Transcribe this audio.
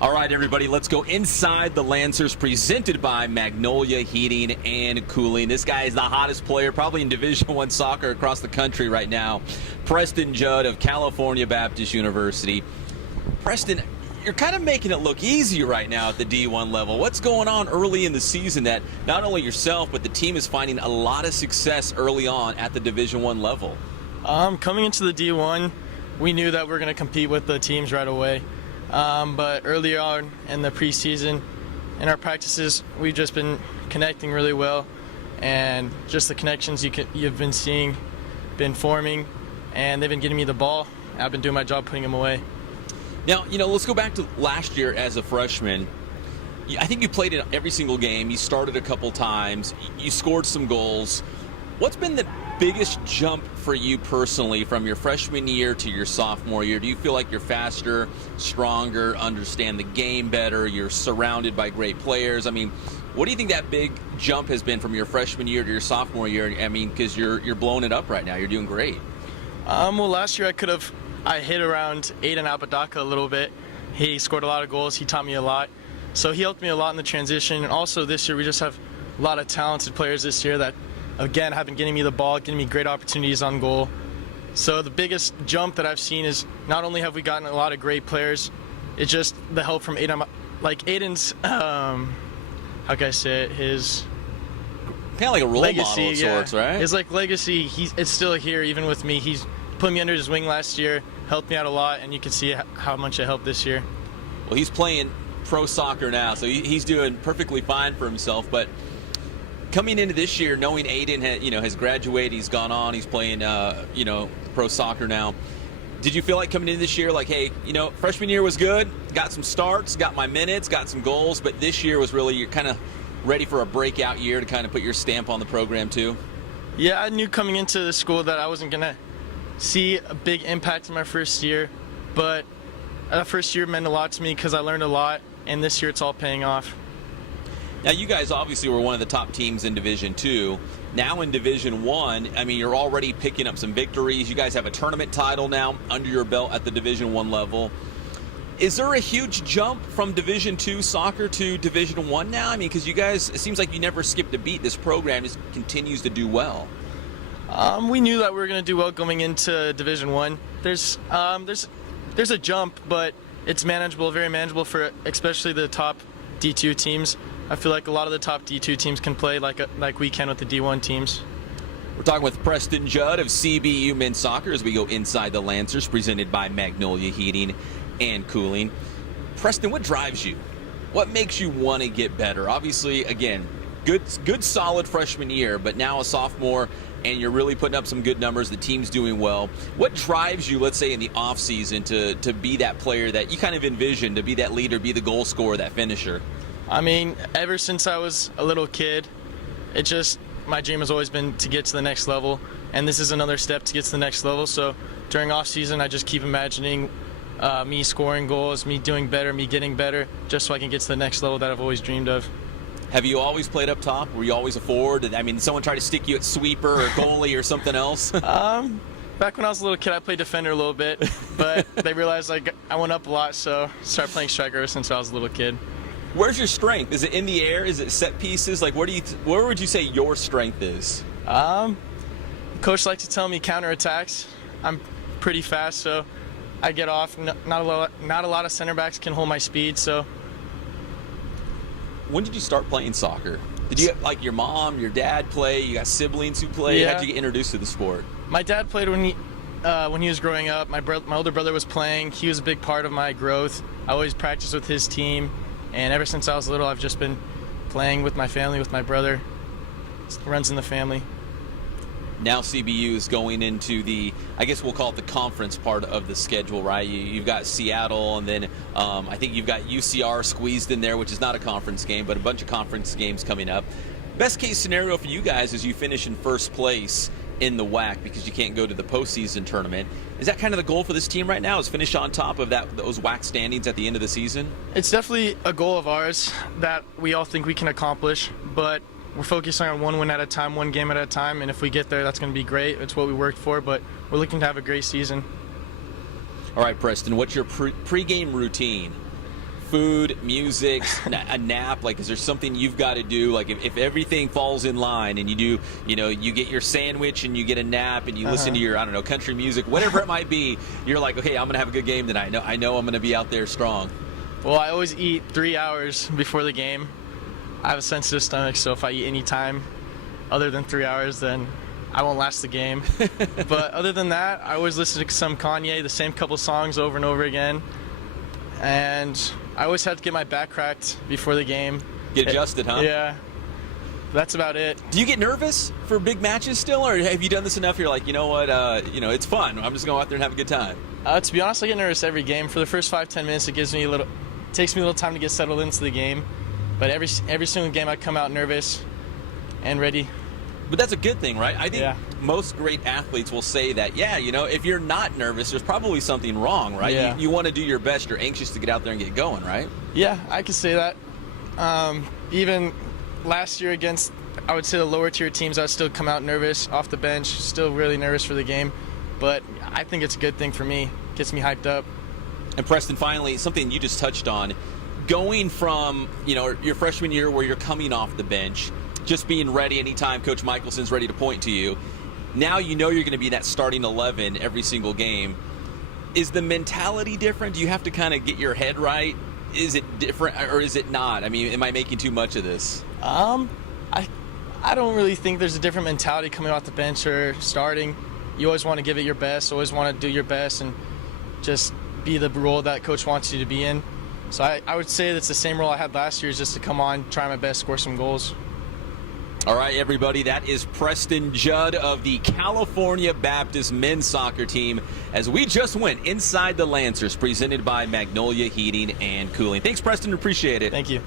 All right, everybody, let's go inside the Lancers, presented by Magnolia Heating and Cooling. This guy is the hottest player probably in Division I soccer across the country right now. Preston Judd of California Baptist University. Preston, you're kind of making it look easy right now at the D1 level. What's going on early in the season that not only yourself, but the team is finding a lot of success early on at the Division I level? Coming into the D1, we knew that we were going to compete with the teams right away. But earlier on in the preseason, in our practices, we've just been connecting really well, and just the connections you've been seeing, been forming, and they've been getting me the ball. I've been doing my job putting them away. Now, let's go back to last year as a freshman. I think you played in every single game. You started a couple times. You scored some goals. What's been the biggest jump for you personally from your freshman year to your sophomore year? Do you feel like you're faster, stronger, understand the game better, you're surrounded by great players? I mean, what do you think that big jump has been from your freshman year to your sophomore year? I mean, because you're blowing it up right now. You're doing great. Well, last year I hit around Aiden Apodaca a little bit. He scored a lot of goals. He taught me a lot. So he helped me a lot in the transition. And also this year we just have a lot of talented players this year that, again, have been getting me the ball, getting me great opportunities on goal. So the biggest jump that I've seen is not only have we gotten a lot of great players, it's just the help from Aiden. Like Aiden's, how can I say it, his kind of like a role legacy, model of sorts, right? His legacy, it's still here even with me. He's put me under his wing last year, helped me out a lot, and you can see how much it helped this year. Well, he's playing pro soccer now, so he's doing perfectly fine for himself, but coming into this year, knowing Aiden has graduated, he's gone on, he's playing pro soccer now. Did you feel like coming into this year like, hey, freshman year was good, got some starts, got my minutes, got some goals, but this year was really, you're kind of ready for a breakout year to kind of put your stamp on the program too? Yeah, I knew coming into the school that I wasn't going to see a big impact in my first year, but that first year meant a lot to me because I learned a lot, and this year it's all paying off. Now, you guys obviously were one of the top teams in Division II. Now in Division I, I mean, you're already picking up some victories. You guys have a tournament title now under your belt at the Division I level. Is there a huge jump from Division II soccer to Division I now? I mean, because you guys, it seems like you never skipped a beat. This program just continues to do well. We knew that we were going to do well going into Division I. There's a jump, but it's manageable, very manageable for especially the top D2 teams. I feel like a lot of the top D2 teams can play like we can with the D1 teams. We're talking with Preston Judd of CBU Men's Soccer as we go inside the Lancers, presented by Magnolia Heating and Cooling. Preston, what drives you? What makes you want to get better? Obviously, again, good solid freshman year, but now a sophomore, and you're really putting up some good numbers. The team's doing well. What drives you, let's say, in the offseason to be that player that you kind of envision, to be that leader, be the goal scorer, that finisher? I mean, ever since I was a little kid, my dream has always been to get to the next level, and this is another step to get to the next level. So during off season, I just keep imagining me scoring goals, me doing better, me getting better, just so I can get to the next level that I've always dreamed of. Have you always played up top? Were you always a forward? I mean, did someone try to stick you at sweeper or goalie or something else? Back when I was a little kid, I played defender a little bit, but they realized I went up a lot, so started playing striker ever since I was a little kid. Where's your strength? Is it in the air? Is it set pieces? Like, where would you say your strength is? Coach likes to tell me counterattacks. I'm pretty fast, so I get off. Not a lot of center backs can hold my speed, so. When did you start playing soccer? Did you like your mom, your dad play? You got siblings who play? Yeah. How did you get introduced to the sport? My dad played when he was growing up. My older brother was playing. He was a big part of my growth. I always practiced with his team. And ever since I was little, I've just been playing with my family, with my brother. It runs in the family. Now CBU is going into the, I guess we'll call it the conference part of the schedule, right? You've got Seattle, and then I think you've got UCR squeezed in there, which is not a conference game, but a bunch of conference games coming up. Best case scenario for you guys is you finish in first place in the WAC because you can't go to the postseason tournament. Is that kind of the goal for this team right now, is finish on top of those WAC standings at the end of the season? It's definitely a goal of ours that we all think we can accomplish, but we're focusing on one win at a time, one game at a time, and if we get there, that's going to be great. It's what we worked for, but we're looking to have a great season. All right, Preston, what's your pre-game routine food, music, a nap? Like, is there something you've got to do? Like, if everything falls in line and you do, you get your sandwich and you get a nap and you listen to your, I don't know, country music, whatever it might be, you're like, okay, I'm going to have a good game tonight. I know I'm going to be out there strong. Well, I always eat 3 hours before the game. I have a sensitive stomach, so if I eat any time other than 3 hours, then I won't last the game. But other than that, I always listen to some Kanye, the same couple songs over and over again. And I always have to get my back cracked before the game. Get adjusted, huh? Yeah. That's about it. Do you get nervous for big matches still, or have you done this enough? You're like, you know what, it's fun. I'm just going to go out there and have a good time. To be honest, I get nervous every game. For the first 5-10 minutes, it takes me a little time to get settled into the game. But every single game, I come out nervous and ready. But that's a good thing, right? I think Yeah. most great athletes will say that, if you're not nervous, there's probably something wrong, right? Yeah. You want to do your best. You're anxious to get out there and get going, right? Yeah, I can say that. Even last year against, I would say, the lower tier teams, I would still come out nervous off the bench, still really nervous for the game. But I think it's a good thing for me. Gets me hyped up. And Preston, finally, something you just touched on, going from, your freshman year where you're coming off the bench, just being ready anytime Coach Michelson's ready to point to you. Now you're going to be in that starting 11 every single game. Is the mentality different? Do you have to kind of get your head right? Is it different or is it not? I mean, am I making too much of this? I don't really think there's a different mentality coming off the bench or starting. You always want to give it your best, always want to do your best and just be the role that Coach wants you to be in. So I would say that's the same role I had last year, is just to come on, try my best, score some goals. All right, everybody, that is Preston Judd of the California Baptist men's soccer team as we just went inside the Lancers, presented by Magnolia Heating and Cooling. Thanks, Preston. Appreciate it. Thank you.